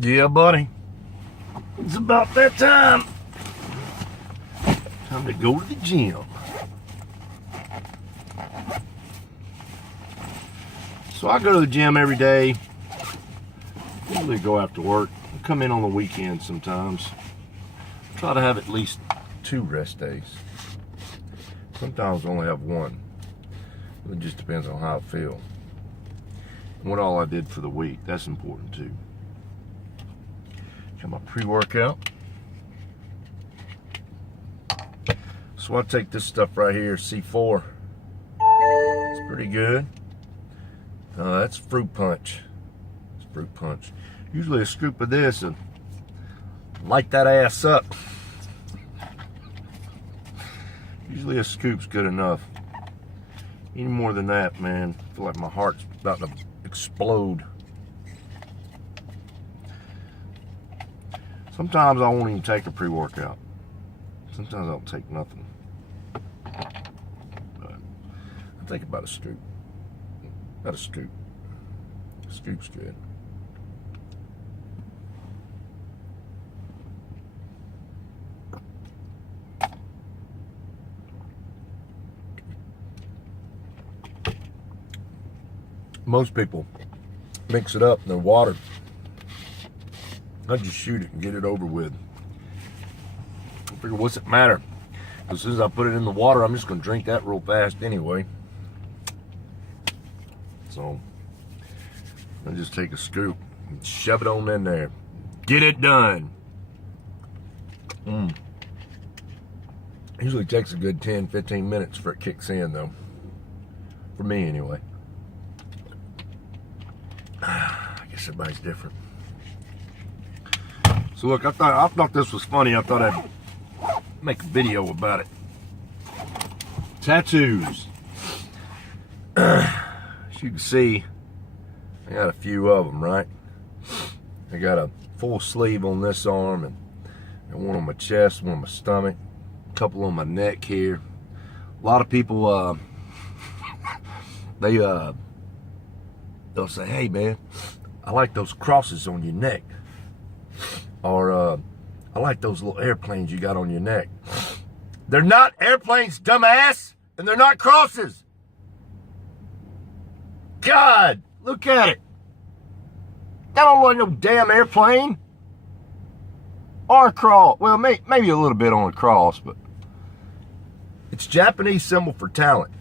Yeah, buddy. It's about that time. Time to go to the gym. So I go to the gym every day. Usually go after work. I come in on the weekends sometimes. Try to have at least 2 rest days. Sometimes I only have 1. It just depends on how I feel. And what all I did for the week. That's important too. Got my pre-workout. So I take this stuff right here, C4. It's pretty good. That's fruit punch. It's fruit punch. Usually a scoop of this and light that ass up. Usually a scoop's good enough. Any more than that, man, I feel like my heart's about to explode. Sometimes I won't even take a pre-workout. Sometimes I don't take nothing. But I think about a scoop. About a scoop. A scoop's good. Most people mix it up in their water. I just shoot it and get it over with. I figure, what's it matter? As soon as I put it in the water, I'm just going to drink that real fast anyway. So I just take a scoop and shove it on in there. Get it done. Usually takes a good 10-15 minutes for it kicks in, though. For me, anyway. I guess everybody's different. So look, I thought this was funny. I thought I'd make a video about it. Tattoos. As you can see, I got a few of them, right? I got a full sleeve on this arm and one on my chest, one on my stomach, a couple on my neck here. A lot of people, they'll say, hey man, I like those crosses on your neck. Or, I like those little airplanes you got on your neck. They're not airplanes, dumbass, and they're not crosses. God, look at it. That don't look like no damn airplane. Or a cross. Well, maybe a little bit on a cross, but it's Japanese symbol for talent.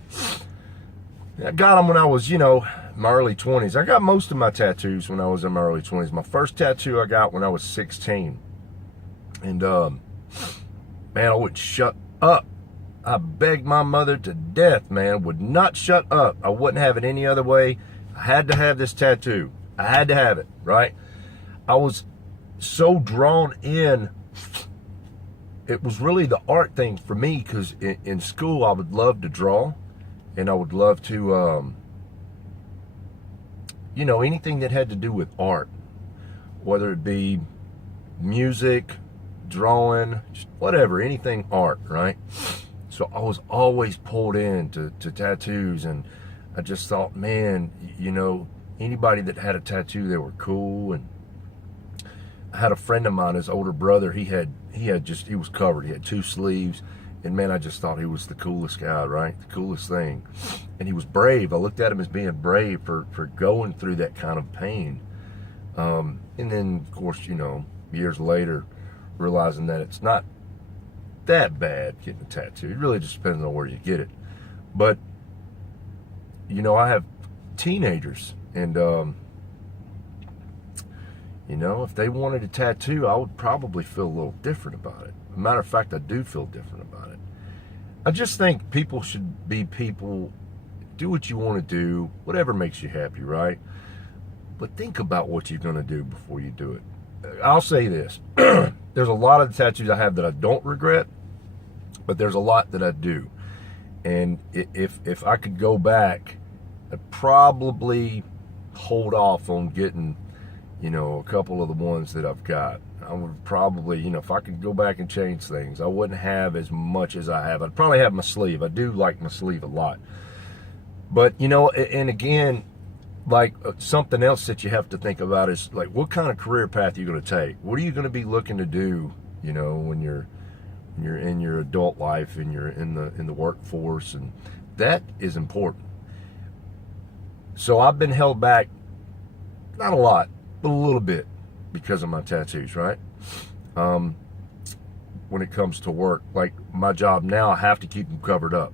I got them when I was, my early 20s. I got most of my tattoos when I was in my early 20s. My first tattoo I got when I was 16. And, man, I wouldn't shut up. I begged my mother to death, man. Would not shut up. I wouldn't have it any other way. I had to have this tattoo. I had to have it, right? I was so drawn in. It was really the art thing for me because in school I would love to draw. And I would love to, anything that had to do with art, whether it be music, drawing, just whatever, anything art, right? So I was always pulled into tattoos, and I just thought, man, anybody that had a tattoo, they were cool. And I had a friend of mine, his older brother, he was covered. He had 2 sleeves. And man, I just thought he was the coolest guy, right? The coolest thing. And he was brave. I looked at him as being brave for going through that kind of pain. And then, of course, years later, realizing that it's not that bad getting a tattoo. It really just depends on where you get it. But, I have teenagers. And, if they wanted a tattoo, I would probably feel a little different about it. As a matter of fact, I do feel different about it. I just think people should be people. Do what you want to do, whatever makes you happy, right? But think about what you're going to do before you do it. I'll say this. There's a lot of the tattoos I have that I don't regret, but there's a lot that I do. And if I could go back, I'd probably hold off on getting, a couple of the ones that I've got. I would probably, if I could go back and change things, I wouldn't have as much as I have. I'd probably have my sleeve. I do like my sleeve a lot. But, and again, like something else that you have to think about is like, what kind of career path are you going to take? What are you going to be looking to do, you know, when you're in your adult life and you're in the workforce, and that is important. So I've been held back, not a lot, but a little bit, because of my tattoos, right? When it comes to work, like my job now, I have to keep them covered up.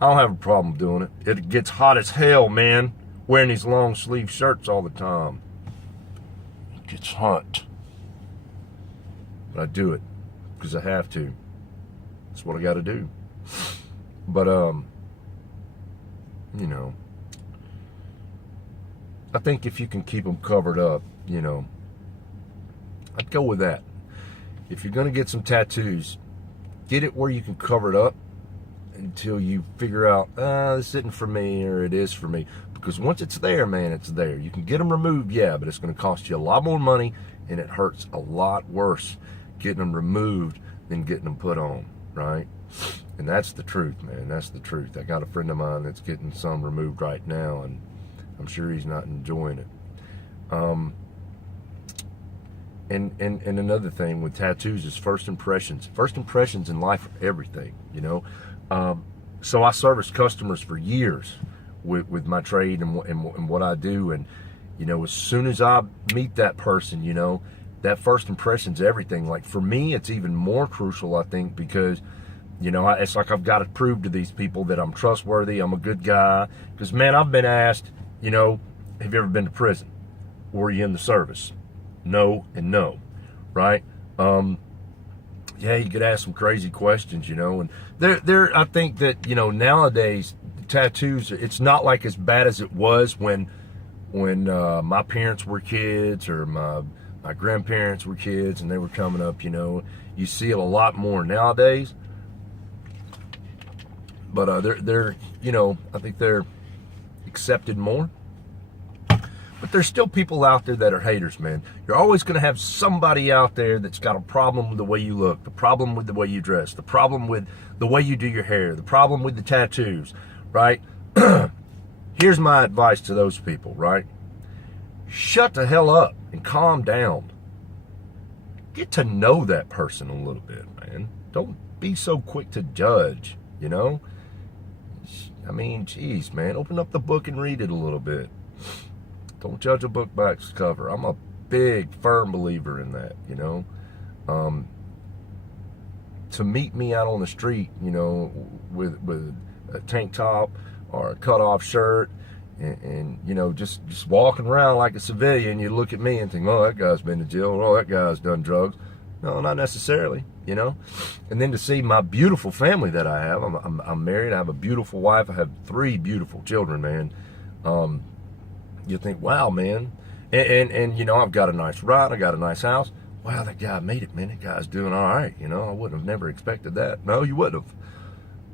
I don't have a problem doing it. It gets hot as hell, man, wearing these long sleeve shirts all the time. It gets hot. But I do it because I have to. That's what I got to do. But, you know, I think if you can keep them covered up, you know, I'd go with that. If you're going to get some tattoos, get it where you can cover it up until you figure out, this isn't for me, or it is for me. Because once it's there, man, it's there. You can get them removed, yeah, but it's going to cost you a lot more money, and it hurts a lot worse getting them removed than getting them put on, right? And that's the truth, man. That's the truth. I got a friend of mine that's getting some removed right now, and I'm sure he's not enjoying it. And another thing with tattoos is first impressions. First impressions in life are everything, you know. So I serviced customers for years with my trade and what I do. And, you know, as soon as I meet that person, you know, that first impression's everything. Like for me, it's even more crucial, I think, because, you know, it's like I've got to prove to these people that I'm trustworthy, I'm a good guy. Because, man, I've been asked, you know, have you ever been to prison? Were you in the service? No and no, right? Yeah, you could ask some crazy questions, you know, and I think that, you know, nowadays tattoos, it's not like as bad as it was when my parents were kids, or my grandparents were kids and they were coming up, you know. You see it a lot more nowadays, but they're you know, I think they're accepted more. But there's still people out there that are haters, man. You're always going to have somebody out there that's got a problem with the way you look, the problem with the way you dress, the problem with the way you do your hair, the problem with the tattoos, right? Here's my advice to those people, right? Shut the hell up and calm down. Get to know that person a little bit, man. Don't be so quick to judge, you know? I mean, geez, man, open up the book and read it a little bit. Don't judge a book by its cover. I'm a big, firm believer in that, you know. To meet me out on the street, you know, with a tank top or a cut-off shirt, and you know, just walking around like a civilian, you look at me and think, oh, that guy's been to jail, oh, that guy's done drugs. No, not necessarily, you know. And then to see my beautiful family that I have, I'm married, I have a beautiful wife, I have 3 beautiful children, man. You think, wow, man. And you know, I've got a nice ride, I got a nice house. Wow, that guy made it, man. That guy's doing all right, you know. I wouldn't have never expected that. No, you wouldn't have.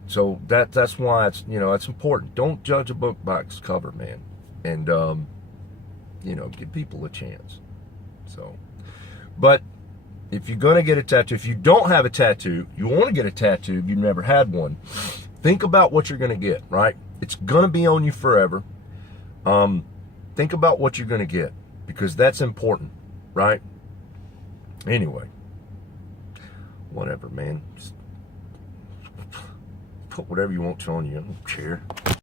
So that's why it's, you know, it's important. Don't judge a book by its cover, man. And, you know, give people a chance. So, but if you're going to get a tattoo, if you don't have a tattoo, you want to get a tattoo, you've never had one, think about what you're going to get, right? It's going to be on you forever. Think about what you're going to get, because that's important, right? Anyway, whatever, man. Just put whatever you want on you. I don't care.